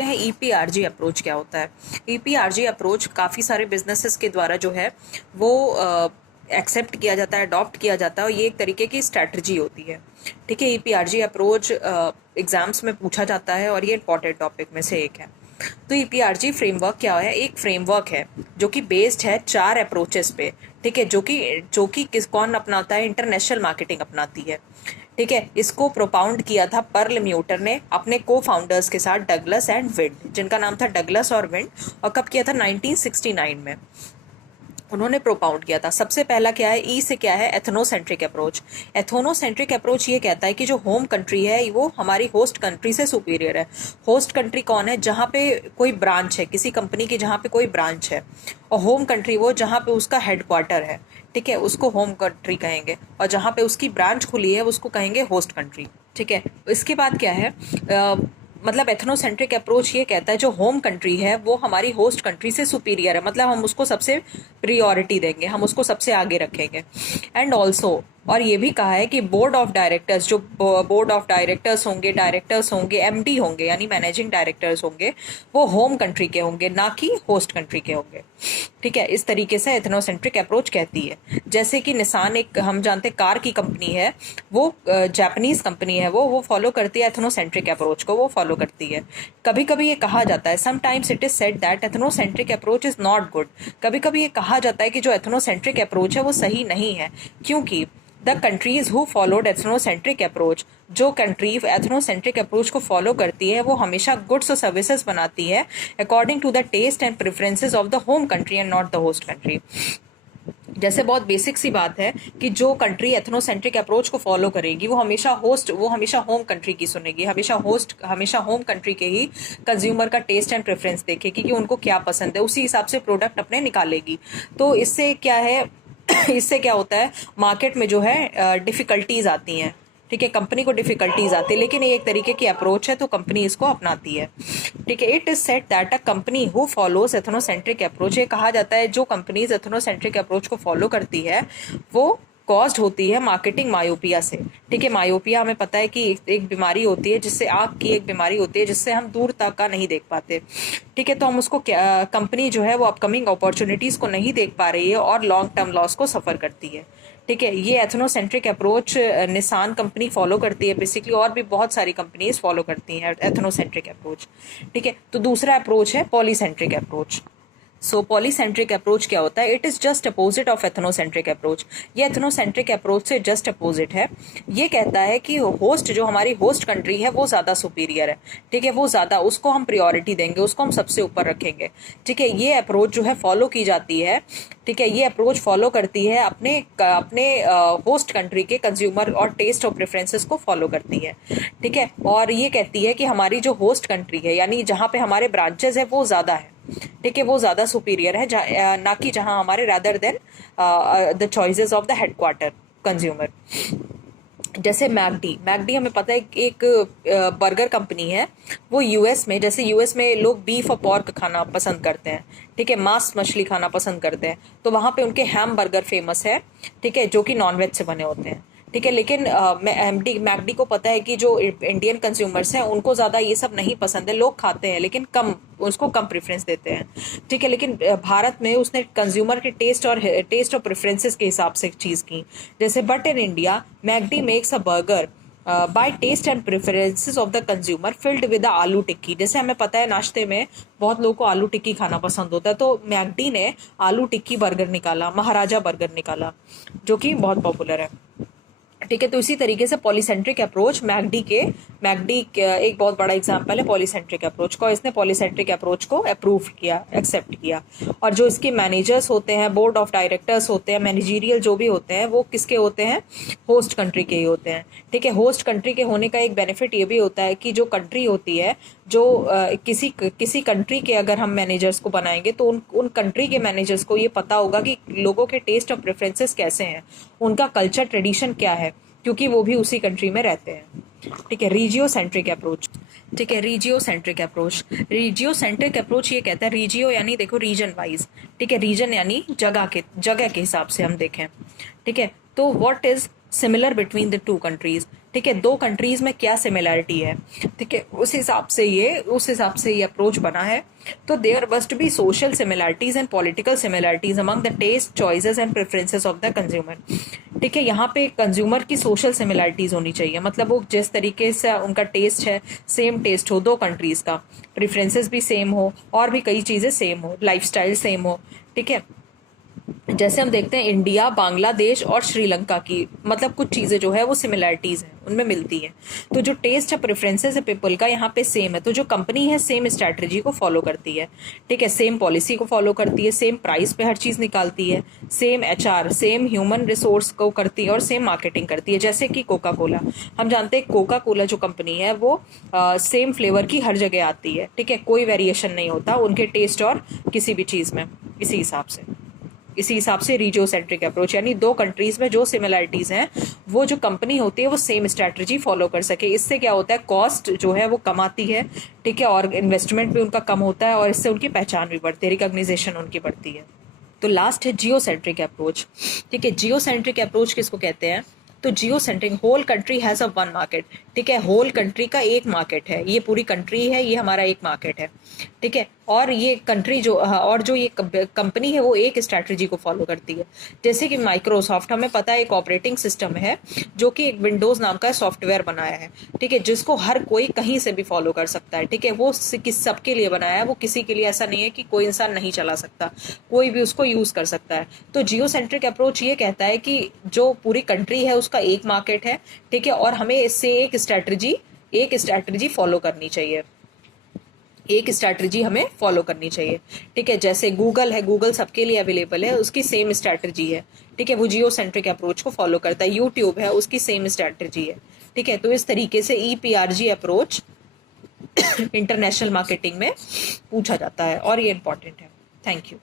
हैं EPRG approach क्या होता है। ईपीआरजी अप्रोच काफ़ी सारे बिजनेसेस के द्वारा जो है वो एक्सेप्ट किया जाता है, अडॉप्ट किया जाता है, और ये एक तरीके की स्ट्रैटेजी होती है। ठीक है, ईपीआरजी अप्रोच एग्जाम्स में पूछा जाता है और ये इंपॉर्टेंट टॉपिक में से एक है। तो ईपीआरजी फ्रेमवर्क क्या है? एक फ्रेमवर्क है जो कि बेस्ड है 4 अप्रोचेस पे। ठीक है, जो कि किस कौन अपनाता है? इंटरनेशनल मार्केटिंग अपनाती है। ठीक है, इसको प्रोपाउंड किया था पर्ल म्यूटर ने अपने को फाउंडर्स के साथ, डगलस एंड विंड, जिनका नाम था डगलस और विंड। और कब किया था? 1969 में उन्होंने प्रोपाउंड किया था। सबसे पहला क्या है? ई से क्या है? Ethnocentric approach. एथनोसेंट्रिक अप्रोच ये कहता है कि जो होम कंट्री है वो हमारी होस्ट कंट्री से सुपीरियर है। होस्ट कंट्री कौन है? जहाँ पे कोई ब्रांच है किसी कंपनी की, जहाँ पे कोई ब्रांच है। और होम कंट्री वो जहाँ पे उसका हेडक्वार्टर है। ठीक है, उसको होम कंट्री कहेंगे। और जहाँ पे उसकी ब्रांच खुली है उसको कहेंगे होस्ट कंट्री। ठीक है, इसके बाद क्या है? मतलब एथनोसेंट्रिक अप्रोच ये कहता है जो होम कंट्री है वो हमारी होस्ट कंट्री से सुपीरियर है, मतलब हम उसको सबसे प्रियोरिटी देंगे, हम उसको सबसे आगे रखेंगे। एंड ऑल्सो, और ये भी कहा है कि बोर्ड ऑफ डायरेक्टर्स, जो बोर्ड ऑफ डायरेक्टर्स होंगे, एमडी होंगे यानी मैनेजिंग डायरेक्टर्स होंगे, वो होम कंट्री के होंगे, ना कि होस्ट कंट्री के होंगे। ठीक है, इस तरीके से एथनोसेंट्रिक अप्रोच कहती है। जैसे कि निसान, एक हम जानते कार की कंपनी है, वो जापानीज कंपनी है, वो फॉलो करती है एथनोसेंट्रिक अप्रोच को, वो फॉलो करती है। कभी कभी ये कहा जाता है, sometimes it is said that ethnocentric approach is not good. कभी कभी ये कहा जाता है कि जो एथनोसेंट्रिक अप्रोच है वो सही नहीं है, क्योंकि the countries who followed ethnocentric approach, जो कंट्री एथनोसेंट्रिक अप्रोच को फॉलो करती है वो हमेशा गुड्स और सर्विसेज बनाती है according to the taste and preferences of the home country and not the host country. जैसे बहुत बेसिक सी बात है कि जो कंट्री एथनोसेंट्रिक अप्रोच को फॉलो करेगी वो हमेशा होम कंट्री की सुनेगी, हमेशा होम कंट्री के ही कंज्यूमर का टेस्ट एंड प्रेफरेंस देखेगी कि उनको क्या पसंद है, उसी हिसाब से प्रोडक्ट अपने निकालेगी। तो इससे क्या है? इससे क्या होता है? मार्केट में जो है डिफिकल्टीज आती हैं। ठीक है, कंपनी को डिफिकल्टीज आती है, लेकिन ये एक तरीके की अप्रोच है तो कंपनी इसको अपनाती है। ठीक है, it is set that a company who follows ethnocentric approach, ये कहा जाता है जो कंपनीज एथनोसेंट्रिक अप्रोच को फॉलो करती है वो कॉज्ड होती है मार्केटिंग मायोपिया से। ठीक है, मायोपिया हमें पता है कि एक बीमारी होती है, जिससे आंख की एक बीमारी होती है, जिससे हम दूर तक का नहीं देख पाते। ठीक है, तो हम उसको कंपनी जो है वो अपकमिंग अपॉर्चुनिटीज को नहीं देख पा रही है और लॉन्ग टर्म लॉस को सफर करती है। ठीक है, ये ethnocentric approach Nissan company follow करती है बेसिकली, और भी बहुत सारी कंपनीज फॉलो करती हैं एथनोसेंट्रिक अप्रोच। ठीक है, तो दूसरा अप्रोच है पॉलीसेंट्रिक अप्रोच। सो पॉलीसेंट्रिक अप्रोच क्या होता है? It is just opposite of ethnocentric approach. ये एथनोसेंट्रिक अप्रोच से जस्ट अपोजिट है। ये कहता है कि होस्ट, जो हमारी होस्ट कंट्री है वो ज्यादा सुपीरियर है। ठीक है, वो ज्यादा, उसको हम प्रियोरिटी देंगे, उसको हम सबसे ऊपर रखेंगे। ठीक है, ये अप्रोच जो है फॉलो की जाती है। ठीक है, ये अप्रोच फॉलो करती है अपने अपने होस्ट कंट्री के कंज्यूमर और टेस्ट और प्रेफरेंसेस को फॉलो करती है। ठीक है, और ये कहती है कि हमारी जो होस्ट कंट्री है यानी जहाँ पे हमारे ब्रांचेस है वो ज्यादा है। ठीक है, वो ज्यादा सुपीरियर है, ना कि जहां हमारे rather than the choices of the headquarter consumer. जैसे मैकडी हमें पता है एक बर्गर कंपनी है। वो यूएस में, जैसे यूएस में लोग बीफ और पॉर्क खाना पसंद करते हैं, ठीक है, मांस मछली खाना पसंद करते हैं, तो वहां पे उनके हैम बर्गर फेमस है। ठीक है, जो कि नॉनवेज से बने होते हैं। ठीक है, लेकिन मैकडी को पता है कि जो इंडियन कंज्यूमर्स हैं उनको ज़्यादा ये सब नहीं पसंद है, लोग खाते हैं लेकिन कम, उसको कम प्रेफरेंस देते हैं। ठीक है, लेकिन भारत में उसने कंज्यूमर के टेस्ट और प्रेफरेंसेस के हिसाब से चीज़ की। जैसे but in India McD makes a burger by taste and preferences of the consumer filled with aloo tikki. जैसे हमें पता है नाश्ते में बहुत लोगों को आलू टिक्की खाना पसंद होता है, तो मैकडी ने आलू टिक्की बर्गर निकाला, महाराजा बर्गर निकाला, जो कि बहुत पॉपुलर है। ठीक है, तो इसी तरीके से पॉलीसेंट्रिक अप्रोच मैकडी एक बहुत बड़ा एग्जांपल है पॉलीसेंट्रिक अप्रोच का। इसने पॉलीसेंट्रिक अप्रोच को अप्रूव किया, एक्सेप्ट किया। और जो इसके मैनेजर्स होते हैं, बोर्ड ऑफ डायरेक्टर्स होते हैं, मैनेजरियल जो भी होते हैं, वो किसके होते हैं? होस्ट कंट्री के ही होते हैं। ठीक है, होस्ट कंट्री के होने का एक बेनिफिट ये भी होता है कि जो कंट्री होती है, जो किसी कंट्री के अगर हम मैनेजर्स को बनाएंगे तो उन कंट्री के मैनेजर्स को ये पता होगा कि लोगों के टेस्ट और प्रेफरेंसेस कैसे हैं, उनका कल्चर ट्रेडिशन क्या है, क्योंकि वो भी उसी कंट्री में रहते हैं। ठीक है, रीजियो सेंट्रिक अप्रोच। ठीक है, रीजियो सेंट्रिक अप्रोच ये कहता है, रीजियो यानी देखो रीजन वाइज। ठीक है, रीजन यानी जगह के हिसाब से हम देखें। ठीक है, तो what is similar between the two countries? ठीक है, दो कंट्रीज में क्या सिमिलैरिटी है, ठीक है, उस हिसाब से ये अप्रोच बना है। तो there must be social similarities and political similarities among the taste choices and preferences of the consumer. ठीक है, यहाँ पे कंज्यूमर की सोशल सिमिलैरिटीज होनी चाहिए, मतलब वो जिस तरीके से उनका टेस्ट है, सेम टेस्ट हो दो कंट्रीज का, प्रेफरेंसेस भी सेम हो और भी कई चीजें सेम हो, लाइफस्टाइल सेम हो। ठीक है, जैसे हम देखते हैं इंडिया, बांग्लादेश और श्रीलंका की, मतलब कुछ चीजें जो है वो सिमिलैरिटीज हैं, उनमें मिलती है। तो जो टेस्ट है, प्रेफरेंसेस है पीपल का यहाँ पे सेम है, तो जो कंपनी है सेम स्ट्रैटेजी को फॉलो करती है। ठीक है, सेम पॉलिसी को फॉलो करती है, सेम प्राइस पे हर चीज निकालती है, same HR, same human resource को करती है और सेम मार्केटिंग करती है। जैसे कि कोका कोला, हम जानते हैं कोका कोला जो कंपनी है वो सेम फ्लेवर की हर जगह आती है। ठीक है, कोई वेरिएशन नहीं होता उनके टेस्ट और किसी भी चीज में। इसी हिसाब से रीजियोसेंट्रिक अप्रोच, यानी दो कंट्रीज में जो सिमिलैरिटीज हैं, वो जो कंपनी होती है वो सेम स्ट्रैटेजी फॉलो कर सके। इससे क्या होता है, कॉस्ट जो है वो कम आती है। ठीक है, और इन्वेस्टमेंट भी उनका कम होता है और इससे उनकी पहचान भी बढ़ती है, रिकॉग्नाइजेशन उनकी बढ़ती है। तो लास्ट है जियोसेंट्रिक अप्रोच। ठीक है, जियोसेंट्रिक अप्रोच किसको कहते हैं, तो geocentric, whole country has a one market. ठीक है, होल कंट्री का एक मार्केट है, ये पूरी कंट्री है, ये हमारा एक मार्केट है। ठीक है, और ये कंट्री जो और जो ये कंपनी है वो एक स्ट्रैटेजी को फॉलो करती है। जैसे कि माइक्रोसॉफ्ट, हमें पता है एक ऑपरेटिंग सिस्टम है जो कि एक विंडोज नाम का सॉफ्टवेयर बनाया है। ठीक है, जिसको हर कोई कहीं से भी फॉलो कर सकता है। ठीक है, वो सबके लिए बनाया है, वो किसी के लिए ऐसा नहीं है कि कोई इंसान नहीं चला सकता, कोई भी उसको यूज कर सकता है। तो जियोसेंट्रिक अप्रोच ये कहता है कि जो पूरी कंट्री है उसका एक मार्केट है। ठीक है, और हमें इससे एक स्ट्रैटेजी फॉलो करनी चाहिए, एक स्ट्रैटेजी हमें फॉलो करनी चाहिए। ठीक है, जैसे गूगल है, गूगल सबके लिए अवेलेबल है, उसकी सेम स्ट्रैटेजी है। ठीक है, वो जियोसेंट्रिक अप्रोच को फॉलो करता है। यूट्यूब है, उसकी सेम स्ट्रैटेजी है। ठीक है, तो इस तरीके से EPRG अप्रोच इंटरनेशनल मार्केटिंग में पूछा जाता है और ये इंपॉर्टेंट है। Thank you.